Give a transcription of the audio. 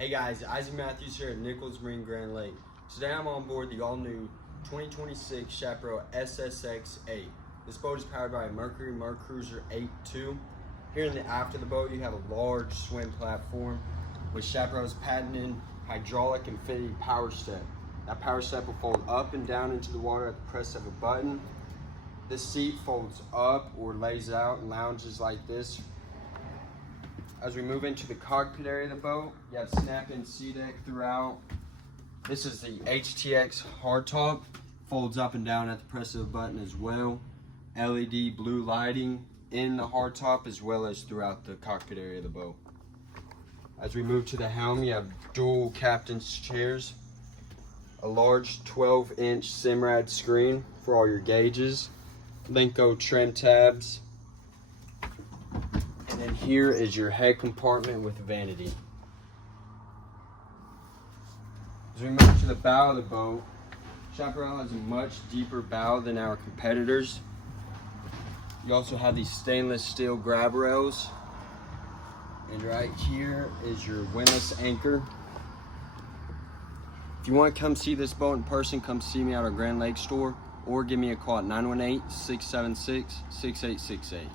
Hey guys, Isaac Matthews here at Nichols Marine Grand Lake. Today I'm on board the all-new 2026 Chaparral SSX 8. This boat is powered by a Mercury Mercruiser 8.2. Here in the aft of the boat you have a large swim platform with Chaparral's patented hydraulic and fitted power step. That power step will fold up and down into the water at the press of a button. This seat folds up or lays out and lounges like this. As we move into the cockpit area of the boat, you have snap-in SeaDek throughout. This is the HTX hardtop, folds up and down at the press of a button as well. LED blue lighting in the hardtop as well as throughout the cockpit area of the boat. As we move to the helm, you have dual captain's chairs, a large 12-inch Simrad screen for all your gauges, Lenco trim tabs, and then here is your head compartment with vanity. As we move to the bow of the boat, Chaparral has a much deeper bow than our competitors. You also have these stainless steel grab rails. And right here is your windlass anchor. If you want to come see this boat in person, come see me at our Grand Lake store or give me a call at 918-676-6868.